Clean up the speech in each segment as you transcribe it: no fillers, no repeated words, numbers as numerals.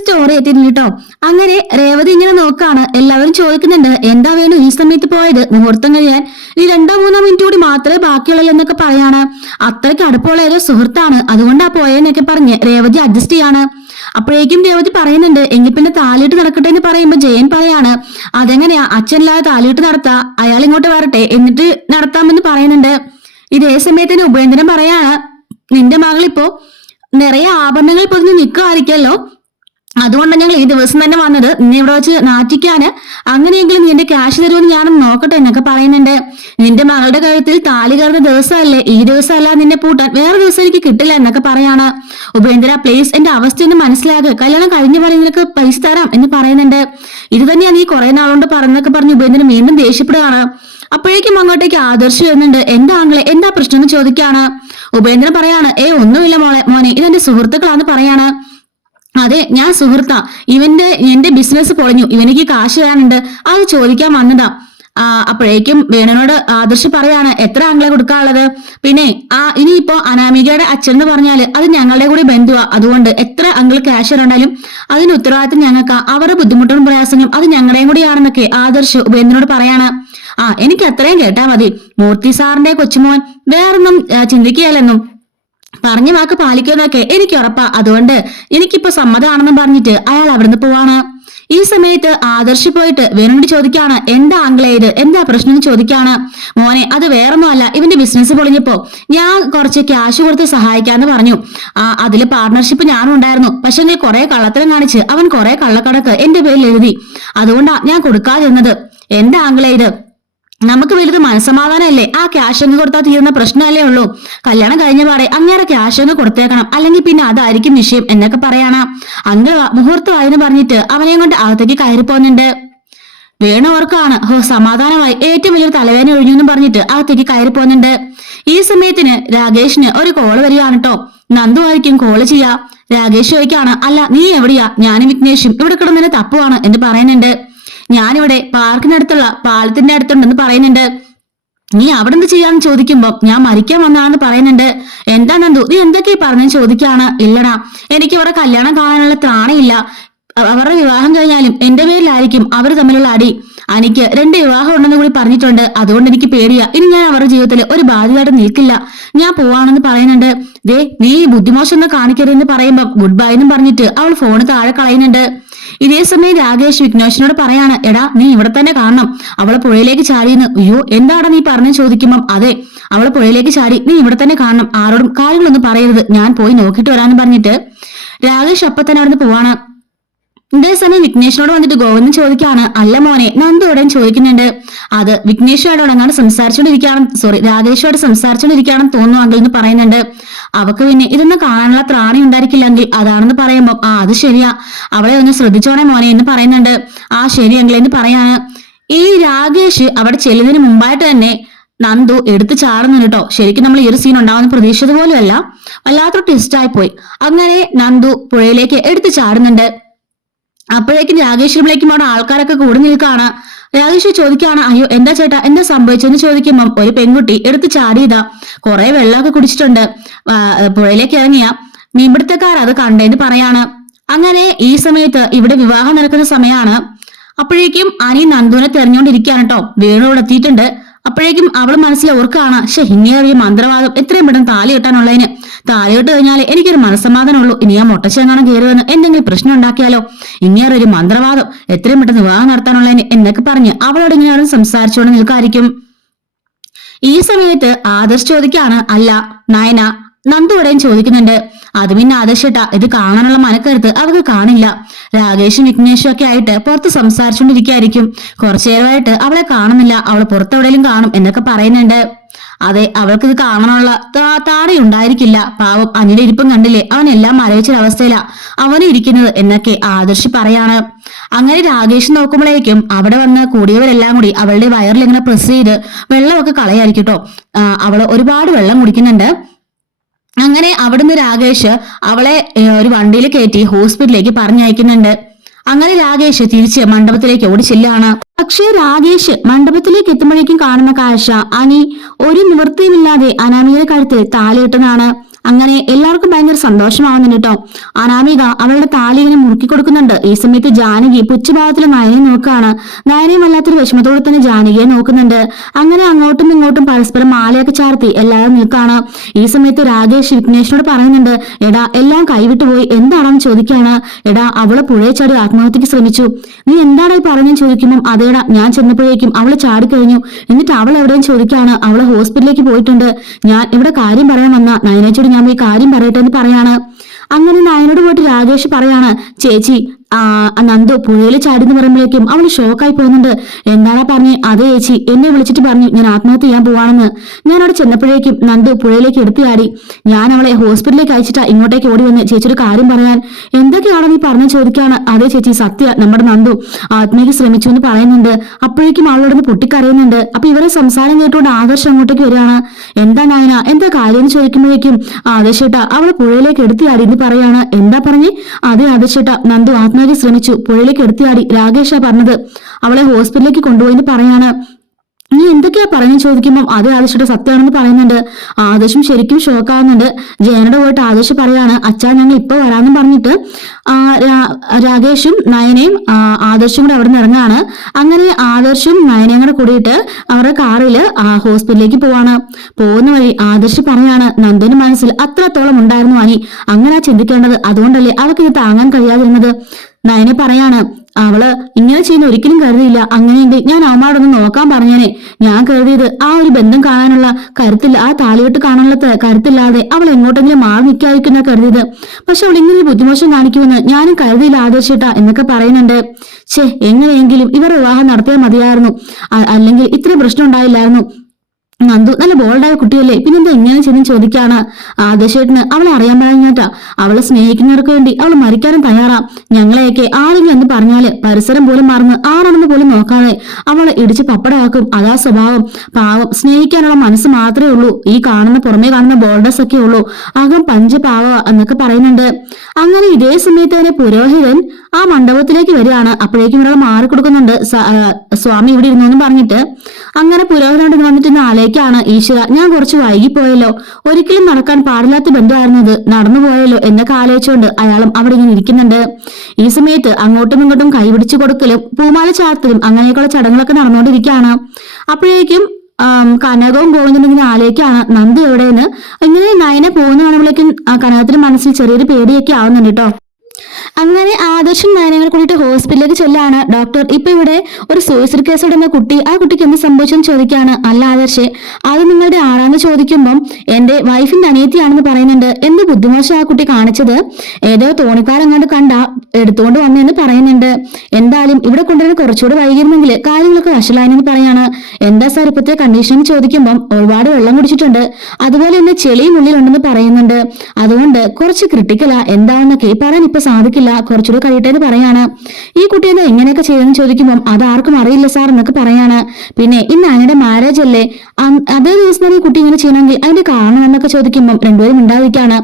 Story എത്തിയിരുന്നു കേട്ടോ. അങ്ങനെ രേവതി ഇങ്ങനെ നോക്കാണ്. എല്ലാവരും ചോദിക്കുന്നുണ്ട് എന്താ വേണു ഈ സമയത്ത് പോയത്, മുഹൂർത്തം കഴിയാൻ ഈ 2-3 മിനിറ്റ് കൂടി മാത്രമേ ബാക്കിയുള്ളൂ എന്നൊക്കെ പറയാണ്. അത്രയ്ക്ക് അടുപ്പമുള്ള ഒരു സുഹൃത്താണ്, അതുകൊണ്ടാ പോയെന്നൊക്കെ പറഞ്ഞ് രേവതി അഡ്ജസ്റ്റ് ചെയ്യാണ്. അപ്പോഴേക്കും രേവതി പറയുന്നുണ്ട് എങ്കിൽ പിന്നെ താലിയിട്ട് നടക്കട്ടെ എന്ന് പറയുമ്പോ ജയൻ പറയാണ് അതെങ്ങനെയാ, അച്ഛനില്ലാതെ താലിയിട്ട് നടത്താ, അയാൾ ഇങ്ങോട്ട് വരട്ടെ എന്നിട്ട് നടത്താമെന്ന് പറയുന്നുണ്ട്. ഇതേ സമയത്തിന് ഉപേന്ദ്രൻ പറയാണ് നിന്റെ മകളിപ്പോ നിറയെ ആഭരണങ്ങൾ പൊതിഞ്ഞ് നിൽക്കുമായിരിക്കല്ലോ, അതുകൊണ്ടാണ് ഞങ്ങൾ ഈ ദിവസം തന്നെ വന്നത്, നിന്നെ ഇവിടെ വെച്ച് നാറ്റിക്കാന്. അങ്ങനെയെങ്കിലും നിന്റെ ക്യാഷ് തരുമെന്ന് ഞാനൊന്ന് നോക്കട്ടെ എന്നൊക്കെ പറയുന്നുണ്ട്. നിന്റെ മകളുടെ കഴുത്തിൽ താലി കയറുന്ന ദിവസമല്ലേ, ഈ ദിവസമല്ല നിന്നെ പൂട്ടാൻ വേറെ ദിവസം എനിക്ക് കിട്ടില്ല എന്നൊക്കെ പറയാണ്. ഉപേന്ദ്ര പ്ലീസ് എന്റെ അവസ്ഥയൊന്ന് മനസ്സിലാക്കുക, കല്യാണം കഴിഞ്ഞു പറയും നിനക്ക് പൈസ തരാം എന്ന് പറയുന്നുണ്ട്. ഇത് തന്നെയാണ് നീ കുറെ നാളുകൊണ്ട് പറഞ്ഞൊക്കെ പറഞ്ഞ് ഉപേന്ദ്രൻ വീണ്ടും ദേഷ്യപ്പെടുകയാണ്. അപ്പോഴേക്കും അങ്ങോട്ടേക്ക് ആദർശ് വരുന്നുണ്ട്. എന്താ ആങ്ങളെ എന്താ പ്രശ്നം എന്ന് ചോദിക്കാണ്. ഉപേന്ദ്രൻ പറയാണ് ഒന്നുമില്ല മോനെ ഇതെന്റെ സുഹൃത്തുക്കളാന്ന് പറയാണ്. അതെ ഞാൻ സുഹൃത്താ, എന്റെ ബിസിനസ് പൊളിഞ്ഞു, ഇവനിക്ക് കാശ് തരാനുണ്ട്, അത് ചോദിക്കാൻ വന്നതാ. അപ്പോഴേക്കും വേണനോട് ആദർശ് പറയാണ് എത്ര ആംഗ്ലേ കൊടുക്കാനുള്ളത്, പിന്നെ ഇനിയിപ്പോ അനാമികയുടെ അച്ഛൻ എന്ന് പറഞ്ഞാല് അത് ഞങ്ങളുടെ കൂടി ബന്ധുവാ, അതുകൊണ്ട് എത്ര അങ്കിൾ ക്യാഷ് തരണ്ടാലും അതിന് ഉത്തരവാദിത്തം ഞങ്ങൾക്ക്, അവരുടെ ബുദ്ധിമുട്ടും പ്രയാസങ്ങളും അത് ഞങ്ങളുടെയും കൂടിയാണെന്നൊക്കെ ആദർശ് ഉപേന്ദ്രനോട് പറയാണ്. എനിക്ക് അത്രയും കേട്ടാ മതി, മൂർത്തി സാറിന്റെ കൊച്ചുമോൻ വേറൊന്നും ചിന്തിക്കുകയല്ലെന്നും പറഞ്ഞ വാക്ക് പാലിക്കുമെന്നൊക്കെ എനിക്ക് ഉറപ്പാ, അതുകൊണ്ട് എനിക്കിപ്പോ സമ്മതമാണെന്നും പറഞ്ഞിട്ട് അയാൾ അവിടുന്ന് പോവാണ്. ഈ സമയത്ത് ആദർശ് പോയിട്ട് വേണോട് ചോദിക്കാണ് എന്താ ആംഗ്ലേ ഇത്, എന്താ പ്രശ്നം എന്ന് ചോദിക്കാണ്. മോനെ അത് വേറൊന്നും അല്ല, ഇവന്റെ ബിസിനസ് പൊളിഞ്ഞപ്പോ ഞാൻ കുറച്ച് ക്യാഷ് കൊടുത്ത് സഹായിക്കാന്ന് പറഞ്ഞു, അതില് പാർട്ണർഷിപ്പ് ഞാനും ഉണ്ടായിരുന്നു, പക്ഷെ നീ കുറെ കള്ളത്തരം കാണിച്ച് അവൻ കുറെ കള്ളക്കടക്ക് എന്റെ പേരിൽ എഴുതി, അതുകൊണ്ടാ ഞാൻ കൊടുക്കാതിരുന്നത്. എന്താ ആംഗ്ലേ ഇത്, നമുക്ക് വലുത് മനസ്സമാധാനമല്ലേ, ആ ക്യാഷ് അങ്ങ് കൊടുത്താൽ തീരുന്ന പ്രശ്നമല്ലേ ഉള്ളൂ, കല്യാണം കഴിഞ്ഞ പാടെ അങ്ങേറെ ക്യാഷ് അങ്ങ് കൊടുത്തേക്കണം, അല്ലെങ്കിൽ പിന്നെ അതായിരിക്കും വിഷയം എന്നൊക്കെ പറയണം. അങ്കിൾ മുഹൂർത്തമായെന്ന് പറഞ്ഞിട്ട് അവനെയും കൊണ്ട് അകത്തേക്ക് കയറി പോകുന്നുണ്ട്. വേണവർക്കാണ് സമാധാനമായി ഏറ്റവും വലിയൊരു തലവേദന ഒഴിഞ്ഞു എന്ന് പറഞ്ഞിട്ട് അകത്തേക്ക് കയറി പോകുന്നുണ്ട്. ഈ സമയത്തിന് രാകേഷിന് ഒരു കോള് വരികയാണ് കേട്ടോ. നന്ദു ആയിരിക്കും കോള് ചെയ്യാ. രാകേഷ് ചോദിക്കാണ് അല്ല നീ എവിടെയാ, ഞാനും വിഘ്നേഷും ഇവിടെ കിടന്നതിന് തപ്പുവാണ് എന്ന് പറയുന്നുണ്ട്. ഞാനിവിടെ പാർക്കിനടുത്തുള്ള പാലത്തിന്റെ അടുത്തുണ്ടെന്ന് പറയുന്നുണ്ട്. നീ അവിടെ എന്ത് ചെയ്യാന്ന് ചോദിക്കുമ്പോ ഞാൻ മരിക്കാൻ വന്നാണെന്ന് പറയുന്നുണ്ട്. എന്താ നന്ദു നീ എന്തൊക്കെയാ പറഞ്ഞെന്ന് ചോദിക്കാണ്. ഇല്ലടാ എനിക്ക് അവരുടെ കല്യാണം കാണാനുള്ള ത്രാണിയില്ല, അവരുടെ വിവാഹം കഴിഞ്ഞാലും എന്റെ പേരിലായിരിക്കും അവർ തമ്മിലുള്ള അടി, എനിക്ക് 2 വിവാഹം ഉണ്ടെന്ന് കൂടി പറഞ്ഞിട്ടുണ്ട്, അതുകൊണ്ട് എനിക്ക് പേടിയാ, ഇനി ഞാൻ അവരുടെ ജീവിതത്തിൽ ഒരു ബാധ്യതയായിട്ട് നിൽക്കില്ല, ഞാൻ പോവാണെന്ന് പറയുന്നുണ്ട്. ദേ നീ ബുദ്ധിമോശം ഒന്ന് കാണിക്കരുതെന്ന് പറയുമ്പോ ഗുഡ് ബൈ എന്നും പറഞ്ഞിട്ട് അവൾ ഫോണ് താഴെ കളയുന്നുണ്ട്. ഇതേ സമയം രാകേഷ് വിഘ്നേഷിനോട് പറയാണ് എടാ നീ ഇവിടെ തന്നെ കാണണം, അവളെ പുഴയിലേക്ക് ചാടിയെന്ന്. അയ്യോ എന്താടാ നീ പറഞ്ഞു ചോദിക്കുമ്പം അതെ അവളെ പുഴയിലേക്ക് ചാടി, നീ ഇവിടെ തന്നെ കാണണം, ആരോടും കാര്യങ്ങളൊന്നും പറയരുത്, ഞാൻ പോയി നോക്കിയിട്ട് വരാന്ന് പറഞ്ഞിട്ട് രാകേഷ് അപ്പൊ തന്നെ അവിടുന്ന് പോവാണ്. ഇതേ സമയം വിഘ്നേഷിനോട് വന്നിട്ട് ഗോവിന്ദൻ ചോദിക്കാണ് അല്ല മോനെ നന്ദു ഉടൻ ചോദിക്കുന്നുണ്ട്. അത് വിഘ്നേഷോട് അങ്ങാണ്ട് രാകേഷോട് സംസാരിച്ചോണ്ടിരിക്കുകയാണെന്ന് തോന്നുന്നു അങ്കിൾ എന്ന് പറയുന്നുണ്ട്. അവക്ക് പിന്നെ ഇതൊന്നും കാണാനുള്ള ത്രാണി ഉണ്ടായിരിക്കില്ലെങ്കിൽ അതാണെന്ന് പറയുമ്പോ അത് ശരിയാ, അവളെ ഒന്ന് ശ്രദ്ധിച്ചോണേ മോനെ എന്ന് പറയുന്നുണ്ട്. ശരി അങ്കിൾ എന്ന് പറയാണ്. ഈ രാകേഷ് അവിടെ ചെല്ലുന്നതിന് മുമ്പായിട്ട് തന്നെ നന്ദു എടുത്ത് ചാടുന്നു കേട്ടോ. ശരിക്കും നമ്മൾ ഈ ഒരു സീൻ ഉണ്ടാവുന്ന പ്രതീക്ഷിച്ചത് പോലും അല്ല, വല്ലാത്തൊരു ട്വിസ്റ്റ് പോയി. അങ്ങനെ നന്ദു പുഴയിലേക്ക് എടുത്ത് ചാടുന്നുണ്ട്. അപ്പോഴേക്കും രാകേശ്വരത്തിലേക്കും അവിടെ ആൾക്കാരൊക്കെ കൂടി നിൽക്കാണ്. രാകേഷ് ചോദിക്കാണ് അയ്യോ എന്താ ചേട്ടാ എന്താ സംഭവിച്ചെന്ന് ചോദിക്കുമ്പം ഒരു പെൺകുട്ടി എടുത്ത് ചാടിയതാ, കുറെ വെള്ളമൊക്കെ കുടിച്ചിട്ടുണ്ട്, പുഴയിലേക്ക് ഇറങ്ങിയ മീൻപിടുത്തക്കാർ അത് കണ്ടേന്ന് പറയാണ്. അങ്ങനെ ഈ സമയത്ത് ഇവിടെ വിവാഹം നടക്കുന്ന സമയമാണ്. അപ്പോഴേക്കും അനി നന്ദുവിനെ തെരഞ്ഞുകൊണ്ടിരിക്കുകയാണ് കേട്ടോ. വേണു എത്തിയിട്ടുണ്ട്. അപ്പോഴേക്കും അവൾ മനസ്സിൽ ഓർക്കാണ് ഇങ്ങേറിയ മന്ത്രവാദം എത്രയും പെട്ടെന്ന് താലി കെട്ടാനുള്ളതിന്, താലി കെട്ട് കഴിഞ്ഞാൽ എനിക്കൊരു മനസ്സമാധാനമുള്ളൂ, ഇനി ഞാൻ മുട്ടച്ചെങ്ങാനും കയറുമെന്ന് എന്തെങ്കിലും പ്രശ്നം ഉണ്ടാക്കിയാലോ, ഇങ്ങേറൊരു മന്ത്രവാദം എത്രയും പെട്ടെന്ന് വിവാഹം നടത്താനുള്ളതിന് എന്നൊക്കെ പറഞ്ഞ് അവളോട് ഇങ്ങനെ സംസാരിച്ചുകൊണ്ട് നിൽക്കായിരിക്കും. ഈ സമയത്ത് ആദർശ് ചോദിക്കാണ് അല്ല നയന നന്ദു ഉടൻ ചോദിക്കുന്നുണ്ട്. അത് പിന്നെ ആദർശേട്ടാ ഇത് കാണാനുള്ള മനക്കരുത്ത് അവർക്ക് കാണില്ല, രാകേഷും വിഘ്നേഷും ഒക്കെ ആയിട്ട് പുറത്ത് സംസാരിച്ചുകൊണ്ടിരിക്കുകയായിരിക്കും, കുറച്ചു നേരമായിട്ട് അവളെ കാണുന്നില്ല, അവൾ പുറത്തെവിടെയും കാണും എന്നൊക്കെ പറയുന്നുണ്ട്. അതെ അവൾക്ക് ഇത് കാണാനുള്ള താടയുണ്ടായിരിക്കില്ല, പാവം അനിയുടെ ഇരിപ്പും കണ്ടില്ലേ, അവനെല്ലാം മരവിച്ചൊരവസ്ഥയിലാ അവനും ഇരിക്കുന്നത് എന്നൊക്കെ ആദർശ് പറയാണ്. അങ്ങനെ രാകേഷ് നോക്കുമ്പോഴേക്കും അവിടെ വന്ന് കൂടിയവരെല്ലാം കൂടി അവളുടെ വയറിൽ ഇങ്ങനെ പ്രസ് ചെയ്ത് വെള്ളമൊക്കെ കളയായിരിക്കും കേട്ടോ. അവള് ഒരുപാട് വെള്ളം കുടിക്കുന്നുണ്ട്. അങ്ങനെ അവിടുന്ന് രാകേഷ് അവളെ ഒരു വണ്ടിയിൽ കയറ്റി ഹോസ്പിറ്റലിലേക്ക് പറഞ്ഞയക്കുന്നുണ്ട്. അങ്ങനെ രാകേഷ് തിരിച്ച് മണ്ഡപത്തിലേക്ക് ഓടിച്ചില്ലാണ്. പക്ഷേ രാകേഷ് മണ്ഡപത്തിലേക്ക് എത്തുമ്പോഴേക്കും കാണുന്ന കാഴ്ച അനി ഒരു നിവൃത്തിയുമില്ലാതെ അനാമികയുടെ കഴുത്തിൽ താലി കെട്ടുന്നതാണ്. അങ്ങനെ എല്ലാവർക്കും ഭയങ്കര സന്തോഷമാവുന്നുണ്ട് കേട്ടോ. അനാമിക അവളുടെ താലി ഇങ്ങനെ മുറുക്കി കൊടുക്കുന്നുണ്ട്. ഈ സമയത്ത് ജാനകി പുച്ഛഭാവത്തിൽ നയനെ നോക്കുകയാണ്. നയനെയും വല്ലാത്തൊരു വിഷമത്തോടെ തന്നെ ജാനകിയെ നോക്കുന്നുണ്ട്. അങ്ങനെ അങ്ങോട്ടും ഇങ്ങോട്ടും പരസ്പരം മാലയൊക്കെ ചാർത്തി എല്ലാവരും നിൽക്കുകയാണ്. ഈ സമയത്ത് രാകേഷ് വിഘ്നേഷിനോട് പറയുന്നുണ്ട്, എടാ എല്ലാം കൈവിട്ടു പോയി, എന്താണെന്ന് ചോദിക്കുകയാണ്. എടാ അവള് പുഴയെ ചാടി ആത്മഹത്യക്ക് ശ്രമിച്ചു, നീ എന്താടായി പറഞ്ഞെന്ന് ചോദിക്കുമ്പോൾ അതേടാ ഞാൻ ചെന്നപ്പോഴേക്കും അവള് ചാടിക്കഴിഞ്ഞു, എന്നിട്ട് അവൾ എവിടെയും ചോദിക്കുകയാണ്. അവള് ഹോസ്പിറ്റലിലേക്ക് പോയിട്ടുണ്ട്, ഞാൻ ഇവിടെ കാര്യം പറയാൻ വന്ന നയനേച്ചോട് ഞാൻ ഈ കാര്യം പറയട്ടെ എന്ന് പറയാണ്. അങ്ങനെ നയനോട് പോയിട്ട് രാകേഷ് പറയാണ്, ചേച്ചി നന്ദു പുഴയിൽ ചാടിന്ന് പറയുമ്പോഴേക്കും അവള് ഷോക്കായി പോകുന്നുണ്ട്. എന്താണാ പറഞ്ഞേ? അതേ ചേച്ചി എന്നെ വിളിച്ചിട്ട് പറഞ്ഞു ഞാൻ ആത്മഹത്യ ചെയ്യാൻ പോവാണെന്ന്. ഞാൻ അവിടെ ചെന്നപ്പോഴേക്കും നന്ദു പുഴയിലേക്ക് എടുത്തു ചാടി. ഞാൻ അവളെ ഹോസ്പിറ്റലിലേക്ക് അയച്ചിട്ടാ ഇങ്ങോട്ടേക്ക് ഓടി വന്ന് ചേച്ചിയുടെ കാര്യം പറയാൻ. എന്തൊക്കെയാണോ നീ പറഞ്ഞു ചോദിക്കാണ്. അതേ ചേച്ചി സത്യ നമ്മുടെ നന്ദു ആത്മഹത്യക്ക് ശ്രമിച്ചു എന്ന് പറയുന്നുണ്ട്. അപ്പോഴേക്കും അവളോടൊന്ന് പൊട്ടിക്കരയുന്നുണ്ട്. അപ്പൊ ഇവരെ സംസാരം കേട്ടുകൊണ്ട് ആദർശ് അങ്ങോട്ടേക്ക് വരികയാണ്. എന്താ നായന എന്താ കാര്യം എന്ന് ചോദിക്കുമ്പോഴേക്കും ആദർശേട്ടാ അവളെ പുഴയിലേക്ക് എടുത്തു ചാടി എന്ന് പറയാണ്. എന്താ പറഞ്ഞേ? അതേ ആദർശേട്ടാ നന്ദു ആത്മഹത്യ ശ്രമിച്ചു, പുഴയിലേക്ക് എടുത്തിയാടി, രാകേഷാ പറഞ്ഞത്, അവളെ ഹോസ്പിറ്റലിലേക്ക് കൊണ്ടുപോയി പറയാണ്. നീ എന്തൊക്കെയാ പറഞ്ഞു ചോദിക്കുമ്പോൾ അതേ ആദർശയുടെ സത്യമാണെന്ന് പറയുന്നുണ്ട്. ആദർശം ശരിക്കും ഷോക്കാവുന്നുണ്ട്. ജയനോട് പോയിട്ട് ആദർശ് പറയാണ്, അച്ഛാ ഞങ്ങൾ ഇപ്പൊ വരാമെന്ന് പറഞ്ഞിട്ട് രാകേഷും നയനയും ആദർശും കൂടെ അവിടെ നിന്ന് ഇറങ്ങാണ്. അങ്ങനെ ആദർശും നയനയും കൂടെ കൂടിയിട്ട് അവരുടെ കാറിൽ ഹോസ്പിറ്റലിലേക്ക് പോവാണ്. പോകുന്ന വഴി ആദർശ് പറയാണ്, നന്ദുവിന്റെ മനസ്സിൽ അത്രത്തോളം ഉണ്ടായിരുന്നു അനി, അങ്ങനെ ചിന്തിക്കേണ്ടത്, അതുകൊണ്ടല്ലേ അവൾക്ക് ഇത് താങ്ങാൻ കഴിയാതിരുന്നത്. നയനെ പറയാണ്, അവള് ഇങ്ങനെ ചെയ്യുന്ന ഒരിക്കലും കരുതിയില്ല, അങ്ങനെയെങ്കിൽ ഞാൻ അവന്മാരോടൊന്ന് നോക്കാൻ പറഞ്ഞേനെ. ഞാൻ കരുതിയത് ആ ഒരു ബന്ധം കാണാനുള്ള കരുത്തില്ല, ആ താലികെട്ട് കാണാനുള്ള കരുത്തില്ലാതെ അവൾ എങ്ങോട്ടെങ്കിലും മാറി നിൽക്കാതിരിക്കുന്ന കരുതിയത്. പക്ഷെ അവൾ ഇങ്ങനെ ബുദ്ധിമോശം കാണിക്കുമെന്ന് ഞാനും കരുതിയില്ല ആദർശിട്ടാ എന്നൊക്കെ പറയുന്നുണ്ട്. എങ്ങനെയെങ്കിലും ഇവർ വിവാഹം നടത്തിയാൽ മതിയായിരുന്നു, അല്ലെങ്കിൽ ഇത്രയും പ്രശ്നം ഉണ്ടായില്ലായിരുന്നു. നന്ദു നല്ല ബോൾഡായ കുട്ടിയല്ലേ, പിന്നെന്താ ഇങ്ങനെ ചെന്ന് ചോദിക്കാണ്. ആദർശേട്ടന് അവളെ അറിയാൻ പറഞ്ഞാട്ടാ, അവളെ സ്നേഹിക്കുന്നവർക്ക് വേണ്ടി അവൾ മരിക്കാനും തയ്യാറാ. ഞങ്ങളെയൊക്കെ ആരെങ്കിലും എന്ന് പറഞ്ഞാല് പരിസരം പോലും മറന്ന് ആരാണെന്ന് പോലും നോക്കാതെ അവളെ ഇടിച്ച് പപ്പടമാക്കും. അതാ സ്വഭാവം. പാവം, സ്നേഹിക്കാനുള്ള മനസ്സ് മാത്രമേ ഉള്ളൂ. ഈ പുറമേ കാണുന്ന ബോൾഡേഴ്സ് ഒക്കെ ഉള്ളൂ, അകം പഞ്ചപാവ എന്നൊക്കെ പറയുന്നുണ്ട്. അങ്ങനെ ഇതേ സമയത്ത് തന്നെ പുരോഹിതൻ ആ മണ്ഡപത്തിലേക്ക് വരികയാണ്. അപ്പോഴേക്കും ഇവിടെ മാറിക്കൊടുക്കുന്നുണ്ട്, സ്വാമി ഇവിടെ ഇരുന്നു പറഞ്ഞിട്ട്. അങ്ങനെ പുരോഹിതനോട് വന്നിട്ട് ആലോചിക്കാണ്, ഈശ്വര ഞാൻ കുറച്ച് വൈകിപ്പോയല്ലോ, ഒരിക്കലും നടക്കാൻ പാടില്ലാത്ത ബന്ധമായിരുന്നു ഇത്, നടന്നു പോയല്ലോ എന്നൊക്കെ ആലോചിച്ചുകൊണ്ട് അയാളും അവിടെ ഇങ്ങനെ ഇരിക്കുന്നുണ്ട്. ഈ സമയത്ത് അങ്ങോട്ടും ഇങ്ങോട്ടും കൈപിടിച്ചു കൊടുക്കലും പൂമാല ചാർത്തലും അങ്ങനെയൊക്കെയുള്ള ചടങ്ങുകളൊക്കെ നടന്നുകൊണ്ടിരിക്കുകയാണ്. അപ്പോഴേക്കും കനകവും ഗോവിന്ദനും ഇങ്ങനെ ആലോചിക്കാണ്, നന്ദി എവിടെയെന്ന്. ഇങ്ങനെ നയനെ പോകുന്ന കാണുമ്പോഴേക്കും കനകത്തിന്റെ മനസ്സിൽ ചെറിയൊരു പേടിയൊക്കെ ആവുന്നുണ്ട് കേട്ടോ. അങ്ങനെ ആദർശം നയനങ്ങൾ കൂടിയിട്ട് ഹോസ്പിറ്റലിലേക്ക് ചെല്ലാണ്. ഡോക്ടർ ഇപ്പൊ ഇവിടെ ഒരു സൂയിസൈഡ് കേസ് ഇടുന്ന കുട്ടി, ആ കുട്ടിക്ക് എന്ത് സംഭവിച്ചെന്ന് ചോദിക്കാണ്. അല്ല ആദർശേ, അത് നിങ്ങളുടെ ആളാന്ന് ചോദിക്കുമ്പം എന്റെ വൈഫിന്റെ അനിയത്തിയാണെന്ന് പറയുന്നുണ്ട്. എന്ത് ബുദ്ധിമോശം ആ കുട്ടി കാണിച്ചത്, ഏതോ തോണിക്കാരെങ്ങാണ്ട് കണ്ട എടുത്തുകൊണ്ട് വന്നെന്ന് പറയുന്നുണ്ട്. എന്തായാലും ഇവിടെ കൊണ്ടുവരുന്ന കുറച്ചുകൂടി വൈകിരുന്നെങ്കിൽ കാര്യങ്ങളൊക്കെ വഷളായെന്ന് പറയാണ്. എന്താ സാർ ഇപ്പത്തെ കണ്ടീഷൻ ചോദിക്കുമ്പം ഒരുപാട് വെള്ളം കുടിച്ചിട്ടുണ്ട്, അതുപോലെ തന്നെ ചെളിയും ഉള്ളിലുണ്ടെന്ന് പറയുന്നുണ്ട്, അതുകൊണ്ട് കുറച്ച് ക്രിട്ടിക്കലാ, എന്താണെന്നൊക്കെ പറയാൻ ഇപ്പൊ സാധിക്കില്ല, കുറച്ചുകൂടെ കഴിയട്ടെ എന്ന് പറയാണ്. ഈ കുട്ടിയെ എങ്ങനെയൊക്കെ ചെയ്തെന്ന് ചോദിക്കുമ്പോൾ അതാർക്കും അറിയില്ല സാർ എന്നൊക്കെ പറയാണ്. പിന്നെ ഇന്ന് അങ്ങനെ മാരേജ് അല്ലേ, അതേ ദിവസം ഈ കുട്ടി ഇങ്ങനെ ചെയ്യണമെങ്കിൽ അതിന്റെ കാരണം എന്നൊക്കെ ചോദിക്കുമ്പോൾ രണ്ടുപേരും ഉണ്ടായിരിക്കാണ്.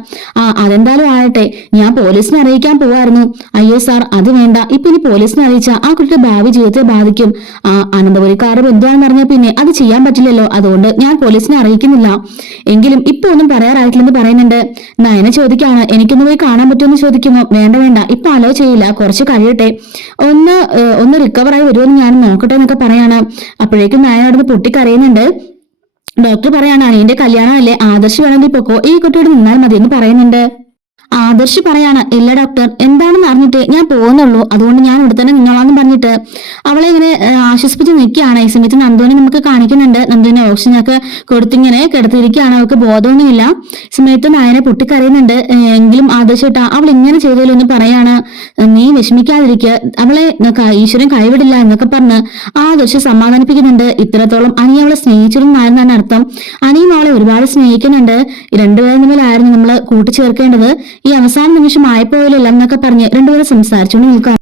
അതെന്തായാലും ആകട്ടെ, ഞാൻ പോലീസിനെ അറിയിക്കാൻ പോവായിരുന്നു. അയ്യോ സാർ അത് വേണ്ട, ഇപ്പൊ ഇനി പോലീസിനെ അറിയിച്ചാൽ ആ കുട്ടിയുടെ ഭാവി ജീവിതത്തെ ബാധിക്കും. അനന്തപുരിക്കാരുടെ ബന്ധുവാണെന്ന് പറഞ്ഞാൽ പിന്നെ അത് ചെയ്യാൻ പറ്റില്ലല്ലോ, അതുകൊണ്ട് ഞാൻ പോലീസിനെ അറിയിക്കുന്നില്ല. എങ്കിലും ഇപ്പൊ ഒന്നും പറയാറായിട്ടില്ലെന്ന് പറയുന്നുണ്ട്. നയന ചോദിക്കാണ്, എനിക്കൊന്ന് പോയി കാണാൻ പറ്റുമെന്ന് ചോദിക്കുമ്പോൾ വേണ്ട ഇപ്പൊ അലോ ചെയ്യില്ല, കുറച്ച് കഴിയട്ടെ, ഒന്ന് റിക്കവറായി വരുമെന്ന് ഞാൻ നോക്കട്ടെ എന്നൊക്കെ പറയാണ്. അപ്പോഴേക്കും നയന അവിടുന്ന് പൊട്ടിക്കരയുന്നുണ്ട്. ഡോക്ടർ പറയാണ്, അനിയന്റെ കല്യാണം അല്ലേ, ആദർശ് വേണമെങ്കിൽ പൊക്കോ, ഈ കുട്ടിയോട് നിന്നാൽ മതി എന്ന് പറയുന്നുണ്ട്. ആദർശ് പറയാണ്, ഇല്ല ഡോക്ടർ, എന്താണെന്ന് അറിഞ്ഞിട്ട് ഞാൻ പോകുന്നുള്ളൂ, അതുകൊണ്ട് ഞാൻ ഇവിടെ തന്നെ നിന്നോളാന്ന് പറഞ്ഞിട്ട് അവളെ ഇങ്ങനെ ആശ്വസിപ്പിച്ച് നിൽക്കുകയാണ്. ഈ സമയത്ത് നന്ദുവിനെ നമുക്ക് കാണിക്കുന്നുണ്ട്. നന്ദുവിനെ ഓക്സിജനൊക്കെ കൊടുത്തിങ്ങനെ കിടത്തിയിരിക്കുകയാണ്, അവൾക്ക് ബോധമൊന്നുമില്ല. ഈ സമയത്ത് നയനെ പൊട്ടിക്കറിയുന്നുണ്ട്. എങ്കിലും ആദർശേട്ടാ അവൾ ഇങ്ങനെ ചെയ്തല്ലോ എന്ന് പറയാണ്. നീ വിഷമിക്കാതിരിക്കുക, അവളെ ഈശ്വരൻ കൈവിടില്ല എന്നൊക്കെ പറഞ്ഞ് ആദർശ് സമാധാനിപ്പിക്കുന്നുണ്ട്. ഇത്രത്തോളം അനി അവളെ സ്നേഹിച്ചിരുന്നായിരുന്നാണ് അർത്ഥം. അനിയും അവളെ ഒരുപാട് സ്നേഹിക്കുന്നുണ്ട്. രണ്ടുപേരും തമ്മിലായിരുന്നു നമ്മൾ കൂട്ടിച്ചേർക്കേണ്ടത്. ഈ അവസാന നിമിഷം ആയപ്പോയില്ല എന്നൊക്കെ പറഞ്ഞ് രണ്ടുപേരും സംസാരിച്ചുകൊണ്ട് നിൽക്കുക.